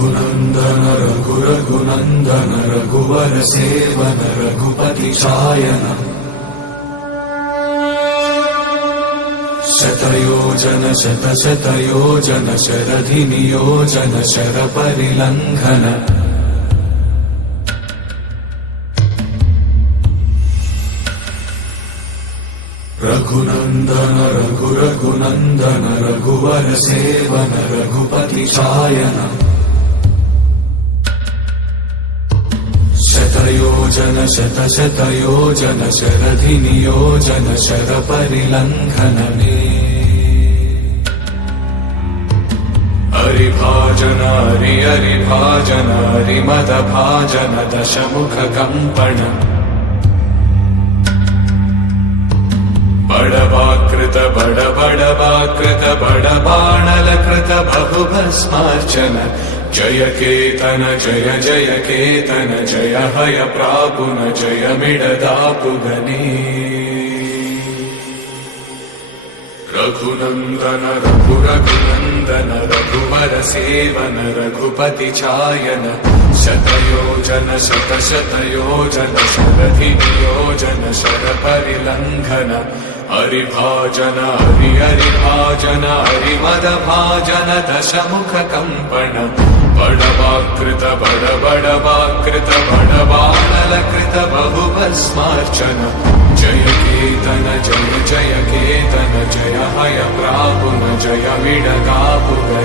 रघुनन्दन रघुरघुनन्दन रघुवर seven Raghupati चायन शतयोजन शतशतयोजन शरधि नियोजन शरपरिलङ्घन रघुनन्दन रघुरघुनन्दन रघुवर seven Raghupati चायन शतयोजन शतशतयोजन शरधि नियोजन शरपरिलङ्घनने हरिभाजन हरिभाजन हरिमदभाजन दशमुख कंपन बड़वाकृत बड़वाकृत बड़बाणलकृत बहुभस्मार्चन जय केतन जय जय केतन जय हय प्रापुन जय मिडदापुगने रघुनन्दन रघुरघुनन्दन रघुवर सेवन रघुपति चायन शतयोजन शतशतयोजन शरधि नियोजन शरपरिलङ्घन हरिभाजन हरिभाजन हरिमदभाजन दशमुख कंपन बड़वाकृत बड़वाकृत बड़बाणलकृत बहुभस्मार्चन जय केतन जय जय केतन जय हय प्रापुन जय मिडगापुगने